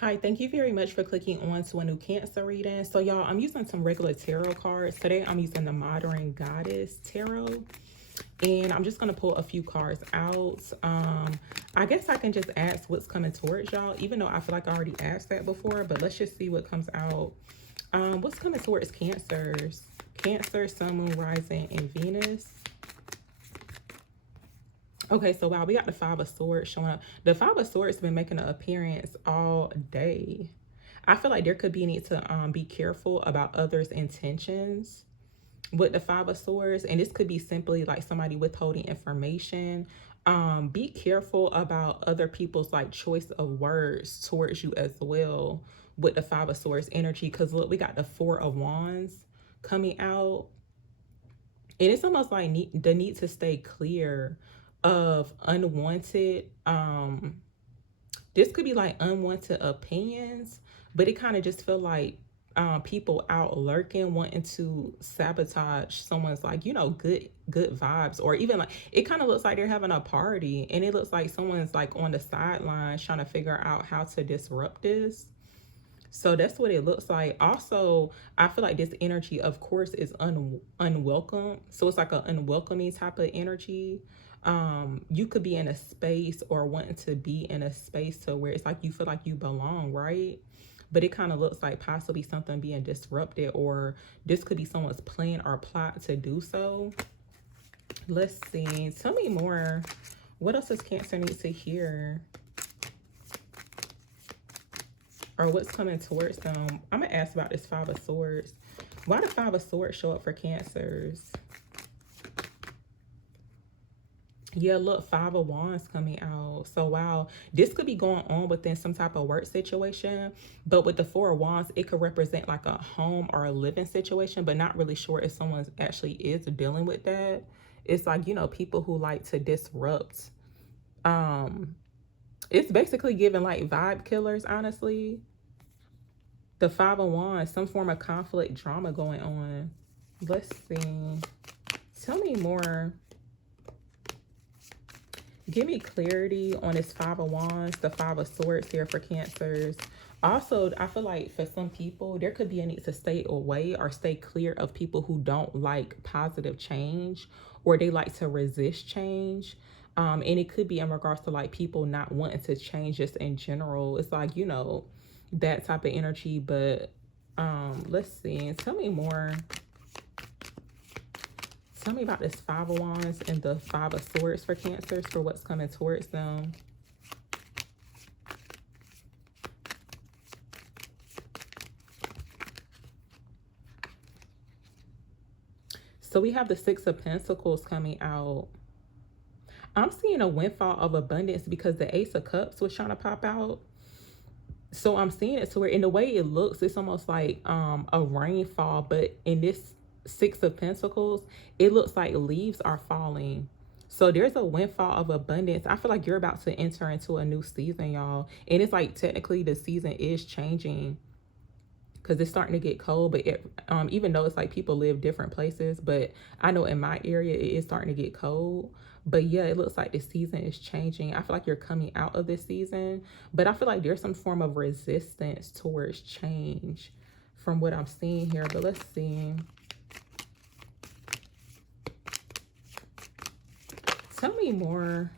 Hi, thank you very much for clicking on to a new Cancer reading. So, y'all, I'm using some regular tarot cards. Today, I'm using the Modern Goddess Tarot. And I'm just going to pull a few cards out. I guess I can just ask what's coming towards y'all, even though I feel like I already asked that before. But let's just see what comes out. What's coming towards Cancers? Cancer, Sun, Moon, Rising, and Venus. Okay, so wow, we got the Five of Swords showing up. The Five of Swords has been making an appearance all day. I feel like there could be a need to be careful about others' intentions with the Five of Swords. And this could be simply like somebody withholding information. Be careful about other people's like choice of words towards you as well with the Five of Swords energy. Because look, we got the Four of Wands coming out. And it's almost like the need to stay clear of unwanted this could be like unwanted opinions, but it kind of just feel like people out lurking wanting to sabotage someone's like good vibes, or even like it kind of looks like they're having a party and it looks like someone's like on the sidelines trying to figure out how to disrupt this. So that's what it looks like. Also, I feel like this energy, of course, is unwelcome. So it's like an unwelcoming type of energy. You could be in a space or wanting to be in a space to where it's like you feel like you belong, right? But it kind of looks like possibly something being disrupted, or this could be someone's plan or plot to do so. Let's see. Tell me more. What else does Cancer need to hear? Or what's coming towards them? I'm gonna ask about this Five of Swords. Why did Five of Swords show up for Cancers? Yeah, look, Five of Wands coming out. So wow, this could be going on within some type of work situation, but with the Four of Wands, it could represent like a home or a living situation, but not really sure if someone actually is dealing with that. It's like, people who like to disrupt. It's basically giving like vibe killers, honestly. The Five of Wands, some form of conflict, drama going on. Let's see. Tell me more. Give me clarity on this Five of Wands, the Five of Swords here for Cancers. Also, I feel like for some people, there could be a need to stay away or stay clear of people who don't like positive change, or they like to resist change. And it could be in regards to like people not wanting to change just in general. It's like, that type of energy. But let's see. Tell me more. Tell me about this Five of Wands and the Five of Swords for Cancers, for what's coming towards them. So we have the Six of Pentacles coming out. I'm seeing a windfall of abundance because the Ace of Cups was trying to pop out. So I'm seeing it to where in the way it looks, it's almost like a rainfall. But in this Six of Pentacles, it looks like leaves are falling. So there's a windfall of abundance. I feel like you're about to enter into a new season, y'all. And it's like technically the season is changing because it's starting to get cold. But even though it's like people live different places, but I know in my area it is starting to get cold. But yeah, it looks like the season is changing. I feel like you're coming out of this season, but I feel like there's some form of resistance towards change from what I'm seeing here. But let's see. Tell me more.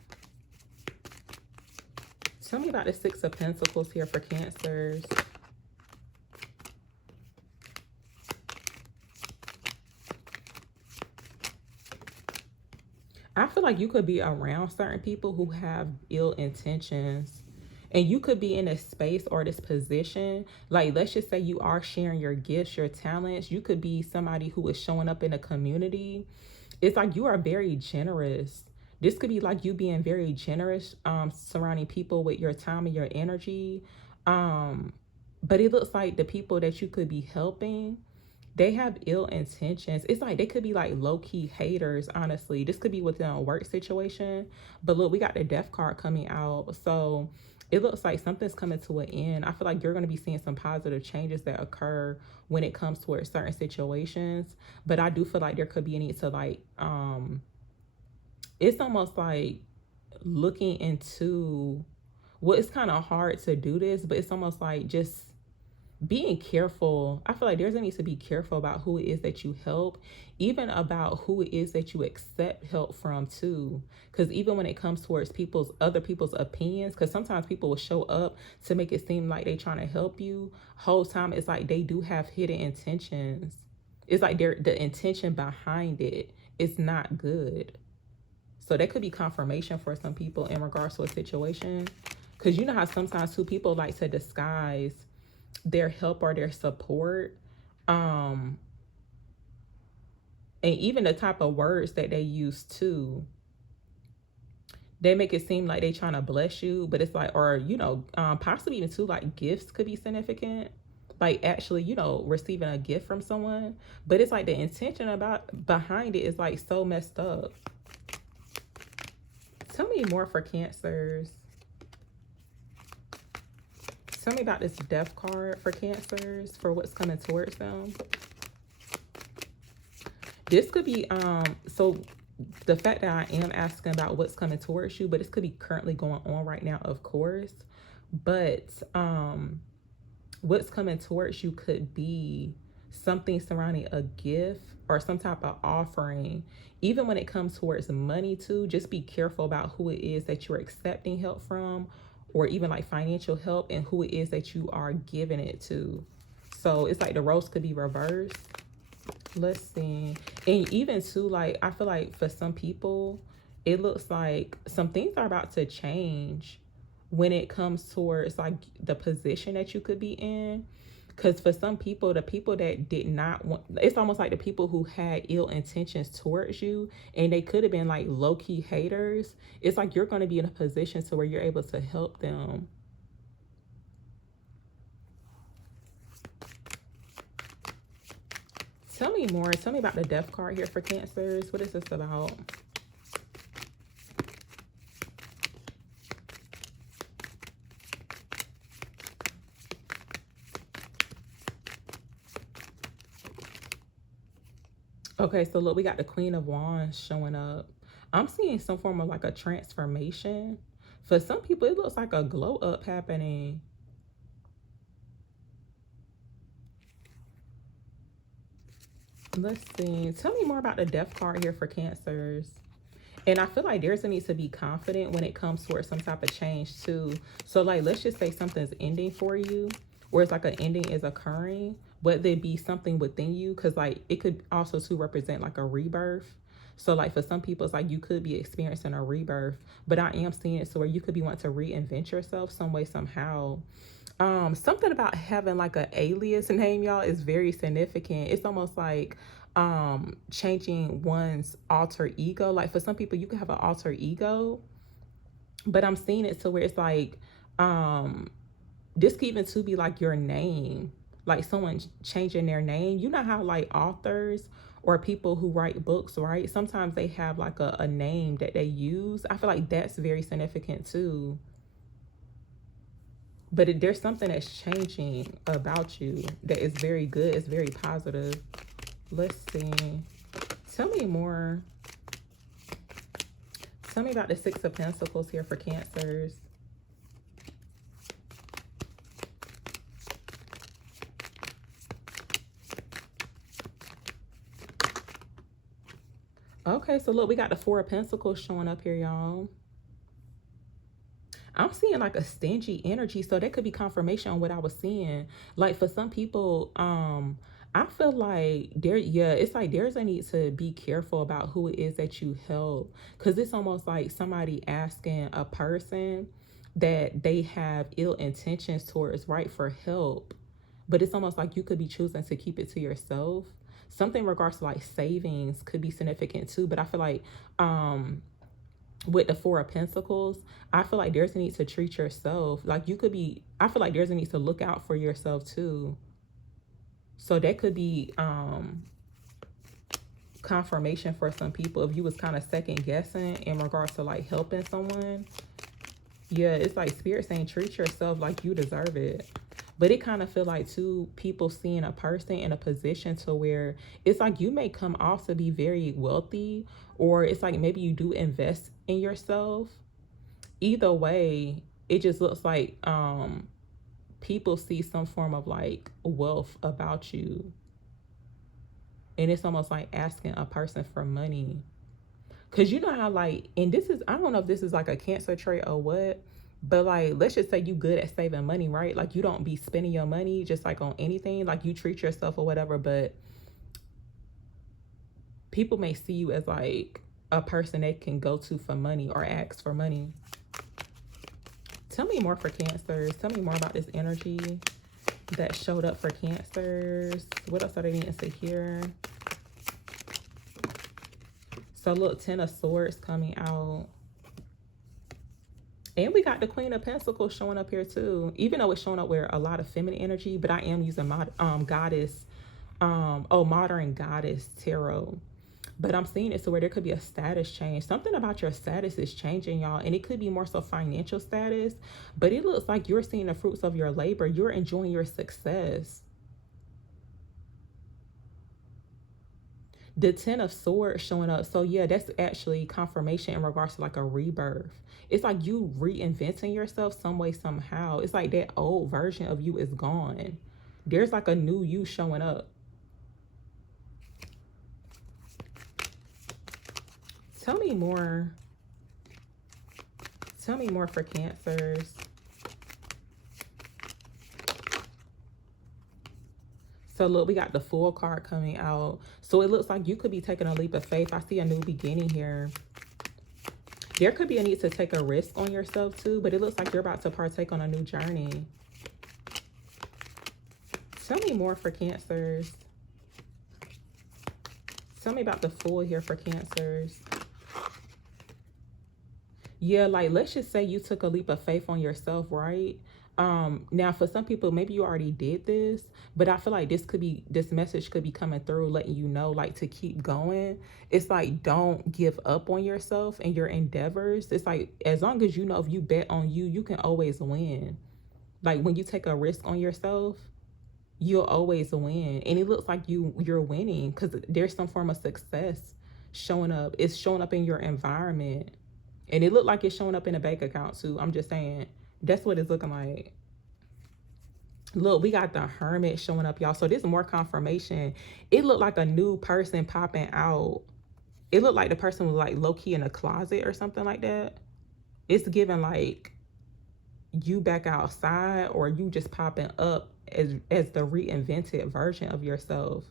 Tell me about the Six of Pentacles here for Cancers. I feel like you could be around certain people who have ill intentions, and you could be in a space or this position. Like, let's just say you are sharing your gifts, your talents. You could be somebody who is showing up in a community. It's like you are very generous. This could be like you being very generous, surrounding people with your time and your energy. But it looks like the people that you could be helping, they have ill intentions. It's like they could be like low-key haters, honestly. This could be within a work situation. But look, we got the Death card coming out. So it looks like something's coming to an end. I feel like you're going to be seeing some positive changes that occur when it comes towards certain situations. But I do feel like there could be a need to like, it's almost like looking into well, it's kind of hard to do this, but it's almost like just being careful. I feel like there's a need to be careful about who it is that you help, even about who it is that you accept help from too. Because even when it comes towards other people's opinions, because sometimes people will show up to make it seem like they trying to help you. Whole time it's like they do have hidden intentions. It's like the intention behind it is not good. So that could be confirmation for some people in regards to a situation. Because you know how sometimes two people like to disguise their help or their support, and even the type of words that they use too, they make it seem like they trying to bless you, but it's like, or possibly even too, like gifts could be significant, like actually receiving a gift from someone, but it's like the intention behind it is like so messed up. Tell me more for Cancers. Tell me about this death card for Cancers, for what's coming towards them. This could be, so the fact that I am asking about what's coming towards you, but this could be currently going on right now, of course. But what's coming towards you could be something surrounding a gift or some type of offering. Even when it comes towards money too, just be careful about who it is that you're accepting help from, or even like financial help, and who it is that you are giving it to. So it's like the roles could be reversed. Let's see. And even too, like, I feel like for some people, it looks like some things are about to change when it comes towards like the position that you could be in. Because for some people, the people that did not want, it's almost like the people who had ill intentions towards you, and they could have been like low-key haters. It's like you're going to be in a position to where you're able to help them. Tell me more. Tell me about the death card here for Cancers. What is this about? Okay, so look, we got the Queen of Wands showing up. I'm seeing some form of like a transformation. For some people, it looks like a glow up happening. Let's see. Tell me more about the death card here for Cancers. And I feel like there's a need to be confident when it comes towards some type of change too. So like, let's just say something's ending for you, or it's like an ending is occurring, but there be something within you, because like it could also too represent like a rebirth. So like for some people, it's like you could be experiencing a rebirth, but I am seeing it so where you could be wanting to reinvent yourself some way, somehow. Something about having like an alias name, y'all, is very significant. It's almost like changing one's alter ego. Like for some people, you can have an alter ego, but I'm seeing it to where it's like this could even to be like your name, like someone changing their name. You know how like authors or people who write books, right? Sometimes they have like a name that they use. I feel like that's very significant too. But there's something that's changing about you that is very good. It's very positive. Let's see. Tell me more. Tell me about the Six of Pentacles here for Cancers. Okay, so look, we got the Four of Pentacles showing up here, y'all. I'm seeing like a stingy energy, so that could be confirmation on what I was seeing. Like for some people, I feel like it's like there's a need to be careful about who it is that you help, because it's almost like somebody asking a person that they have ill intentions towards, right, for help, but it's almost like you could be choosing to keep it to yourself. Something in regards to like savings could be significant too, but I feel like with the Four of Pentacles, I feel like there's a need to treat yourself. Like I feel like there's a need to look out for yourself too. So that could be confirmation for some people if you was kind of second guessing in regards to like helping someone. Yeah, it's like Spirit saying treat yourself like you deserve it. But it kind of feel like too, people seeing a person in a position to where it's like you may come off to be very wealthy, or it's like maybe you do invest in yourself. Either way, it just looks like people see some form of like wealth about you, and it's almost like asking a person for money. Because you know how, like, and this is, I don't know if this is like a Cancer trait or what, but like, let's just say you good at saving money, right? Like, you don't be spending your money just like on anything, like you treat yourself or whatever, but people may see you as like a person they can go to for money or ask for money. Tell me more for Cancers. Tell me more about this energy that showed up for Cancers. What else are they needing to say here? So look, 10 of Swords coming out. And we got the Queen of Pentacles showing up here too. Even though it's showing up with a lot of feminine energy, but I am using my goddess, modern goddess tarot. But I'm seeing it so where there could be a status change. Something about your status is changing, y'all. And it could be more so financial status. But it looks like you're seeing the fruits of your labor. You're enjoying your success. The 10 of Swords showing up. So yeah, that's actually confirmation in regards to like a rebirth. It's like you reinventing yourself some way, somehow. It's like that old version of you is gone. There's like a new you showing up. Tell me more. Tell me more for Cancers. So look, we got the Fool card coming out. So it looks like you could be taking a leap of faith. I see a new beginning here. There could be a need to take a risk on yourself too, but it looks like you're about to partake on a new journey. Tell me more for Cancers. Tell me about the Fool here for Cancers. Yeah, like, let's just say you took a leap of faith on yourself, right? Now for some people, maybe you already did this, but I feel like this message could be coming through, letting you know, like, to keep going. It's like, don't give up on yourself and your endeavors. It's like, as long as you know, if you bet on you, you can always win. Like, when you take a risk on yourself, you'll always win. And it looks like you're winning because there's some form of success showing up. It's showing up in your environment. And it looked like it's showing up in a bank account too. I'm just saying, that's what it's looking like. Look, we got the Hermit showing up, y'all. So this is more confirmation. It looked like a new person popping out. It looked like the person was like low-key in a closet or something like that. It's giving like you back outside, or you just popping up as the reinvented version of yourself.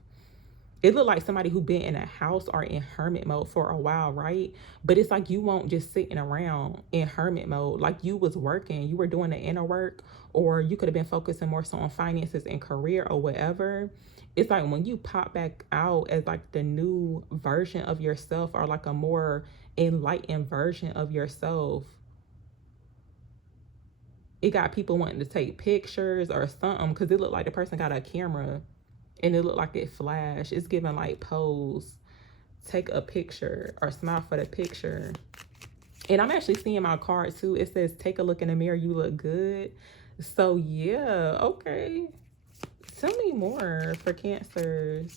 It looked like somebody who been in a house or in hermit mode for a while, right? But it's like you won't just sitting around in hermit mode. Like, you was working, you were doing the inner work, or you could have been focusing more so on finances and career or whatever. It's like when you pop back out as like the new version of yourself, or like a more enlightened version of yourself, it got people wanting to take pictures or something, because it looked like the person got a camera and it looked like it flashed. It's giving like pose, take a picture, or smile for the picture. And I'm actually seeing my card too. It says, take a look in the mirror, you look good. So yeah, okay. Tell me more for Cancers.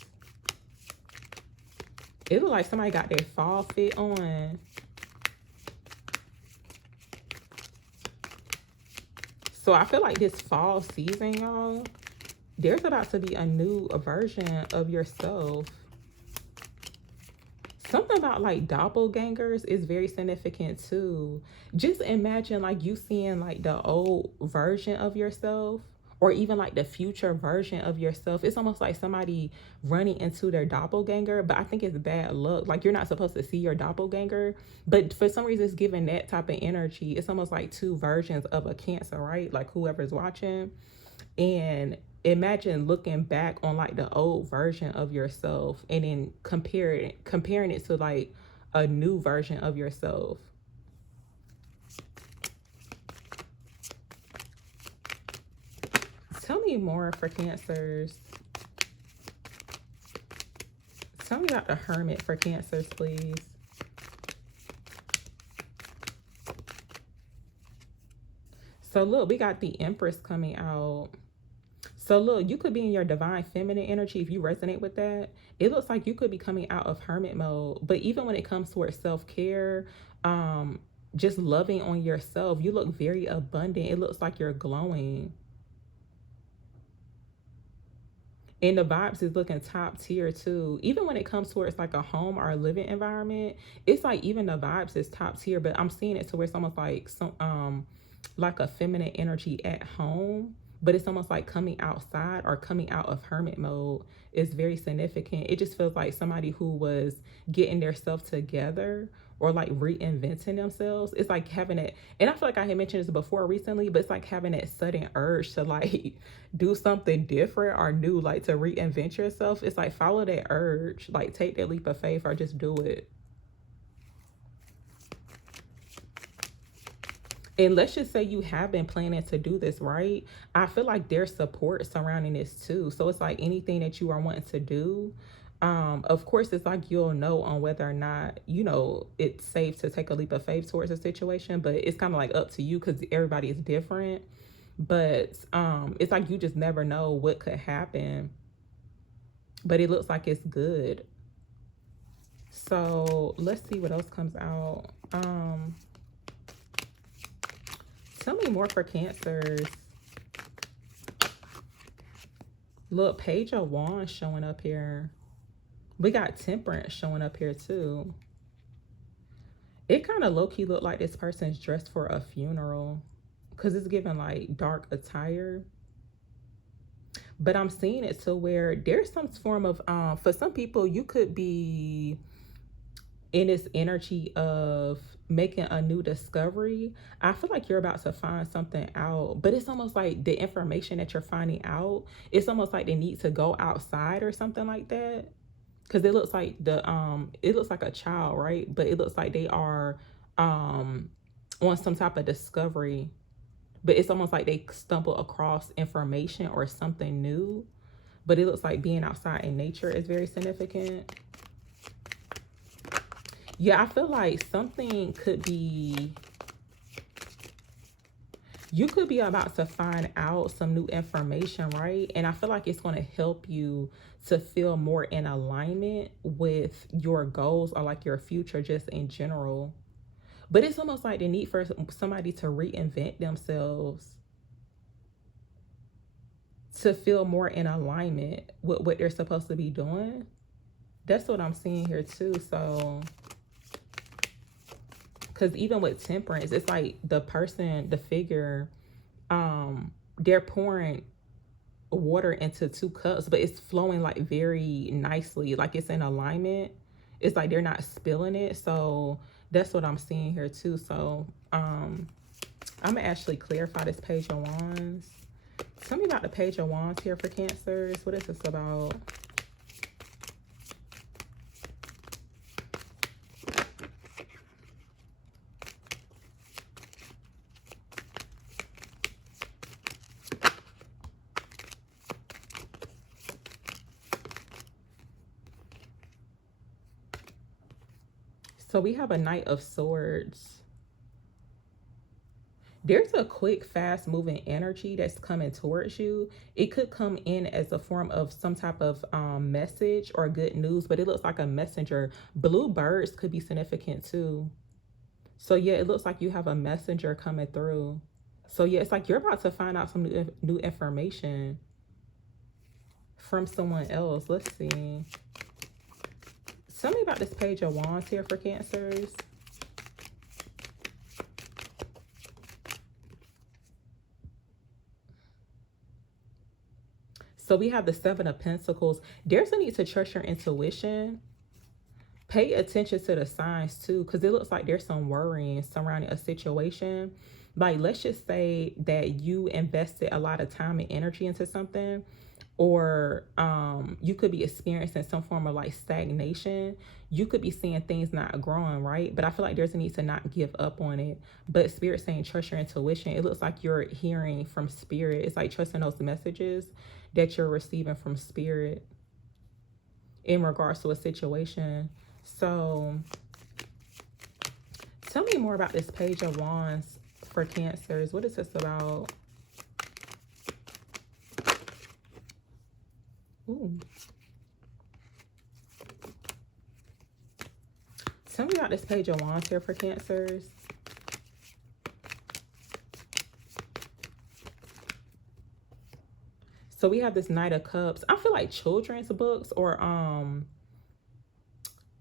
It looked like somebody got their fall fit on. So I feel like this fall season, y'all, there's about to be a new version of yourself. Something about like doppelgangers is very significant too. Just imagine like you seeing like the old version of yourself, or even like the future version of yourself. It's almost like somebody running into their doppelganger, but I think it's bad luck. Like, you're not supposed to see your doppelganger, but for some reason it's giving that type of energy. It's almost like two versions of a Cancer, right? Like, whoever's watching. And imagine looking back on like the old version of yourself and then comparing it to like a new version of yourself. Tell me more for Cancers. Tell me about the Hermit for Cancers, please. So look, we got the Empress coming out. So look, you could be in your divine feminine energy if you resonate with that. It looks like you could be coming out of hermit mode. But even when it comes towards self-care, just loving on yourself. You look very abundant. It looks like you're glowing. And the vibes is looking top tier too. Even when it comes towards like a home or a living environment, it's like even the vibes is top tier. But I'm seeing it to where it's almost like like a feminine energy at home, but it's almost like coming outside or coming out of hermit mode is very significant. It just feels like somebody who was getting their self together or like reinventing themselves. It's like having it, and I feel like I had mentioned this before recently, but it's like having that sudden urge to like do something different or new, like to reinvent yourself. It's like follow that urge, like take that leap of faith or just do it. And let's just say you have been planning to do this, right? I feel like there's support surrounding this too. So it's like anything that you are wanting to do. Of course, it's like you'll know on whether or not, it's safe to take a leap of faith towards a situation, but it's kind of like up to you because everybody is different. But it's like you just never know what could happen. But it looks like it's good. So let's see what else comes out. Tell me more for Cancers. Look, Page of Wands showing up here. We got Temperance showing up here too. It kind of low-key looked like this person's dressed for a funeral because it's giving like dark attire. But I'm seeing it to where there's some form of, for some people, you could be in this energy of making a new discovery. I feel like you're about to find something out, but it's almost like the information that you're finding out, it's almost like they need to go outside or something like that. Because it looks like it looks like a child, right? But it looks like they are on some type of discovery. But it's almost like they stumble across information or something new. But it looks like being outside in nature is very significant. Yeah, I feel like something could be, you could be about to find out some new information, right? And I feel like it's going to help you to feel more in alignment with your goals or like your future just in general. But it's almost like the need for somebody to reinvent themselves to feel more in alignment with what they're supposed to be doing. That's what I'm seeing here too. So because even with Temperance, it's like the person, the figure, they're pouring water into 2 cups, but it's flowing like very nicely, like it's in alignment. It's like they're not spilling it. So that's what I'm seeing here too. So I'm gonna actually clarify this Page of Wands. Tell me about the Page of Wands here for Cancers. What is this about? So we have a Knight of Swords. There's a quick, fast moving energy that's coming towards you. It could come in as a form of some type of message or good news, but it looks like a messenger. Blue birds could be significant too. So yeah, it looks like you have a messenger coming through. So yeah, it's like you're about to find out some new information from someone else. Let's see. Tell me about this Page of Wands here for Cancers. So we have the 7 of Pentacles. There's a need to trust your intuition. Pay attention to the signs too, because it looks like there's some worrying surrounding a situation. Like, let's just say that you invested a lot of time and energy into something, or you could be experiencing some form of like stagnation. You could be seeing things not growing, right? But I feel like there's a need to not give up on it. But Spirit saying trust your intuition. It looks like you're hearing from Spirit. It's like trusting those messages that you're receiving from Spirit in regards to a situation. So tell me more about this Page of Wands for Cancers. What is this about? Ooh. Tell me about this Page of Wands here for Cancers. So we have this Knight of Cups. I feel like children's books or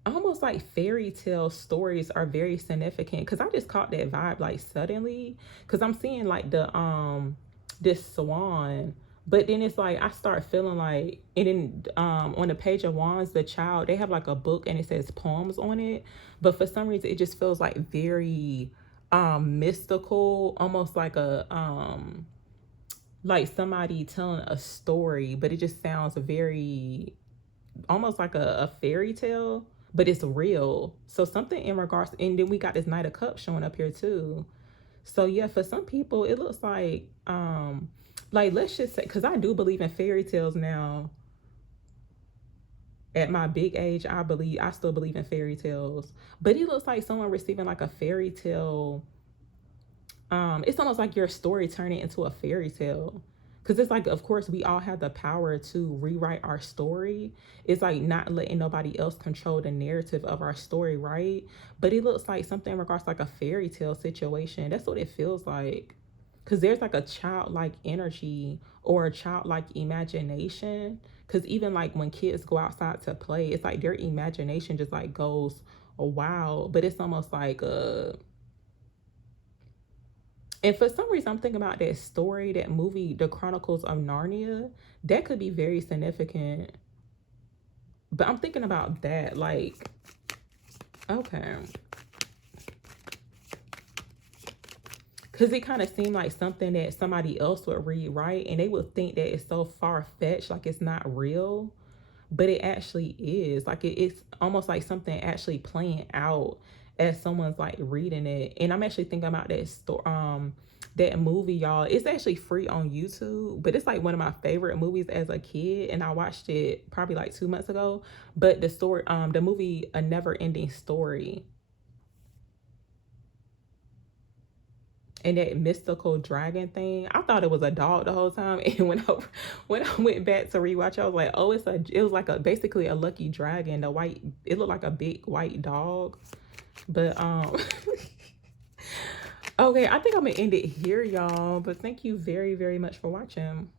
almost like fairy tale stories are very significant, because I just caught that vibe like suddenly, because I'm seeing like the this swan, but then it's like I start feeling like, and then on the page of wands, the child, they have like a book and it says poems on it, but for some reason it just feels like very mystical, almost like somebody telling a story, but it just sounds very almost like a fairy tale, but it's real. So something in regards, and then we got this Knight of Cups showing up here too. So yeah, for some people it looks like let's just say, because I do believe in fairy tales now. At my big age, I still believe in fairy tales. But it looks like someone receiving like a fairy tale. It's almost like your story turning into a fairy tale. Because it's like, of course, we all have the power to rewrite our story. It's like not letting nobody else control the narrative of our story, right? But it looks like something in regards to like a fairy tale situation. That's what it feels like. Because there's like a childlike energy or a childlike imagination. Because even like when kids go outside to play, it's like their imagination just like goes, oh, wow. But it's almost like and for some reason, I'm thinking about that story, that movie, The Chronicles of Narnia. That could be very significant. But I'm thinking about that, like, okay. Because it kind of seemed like something that somebody else would read, right? And they would think that it's so far-fetched, like it's not real. But it actually is. Like, it's almost like something actually playing out as someone's like reading it. And I'm actually thinking about that story, that movie, y'all. It's actually free on YouTube, but it's like one of my favorite movies as a kid, and I watched it probably like 2 months ago. But the story, the movie A Never Ending Story, and that mystical dragon thing, I thought it was a dog the whole time. And when I went back to rewatch, I was like, oh, it was like a basically a lucky dragon. The white, it looked like a big white dog. But okay, I think I'm gonna end it here, y'all. But thank you very, very much for watching.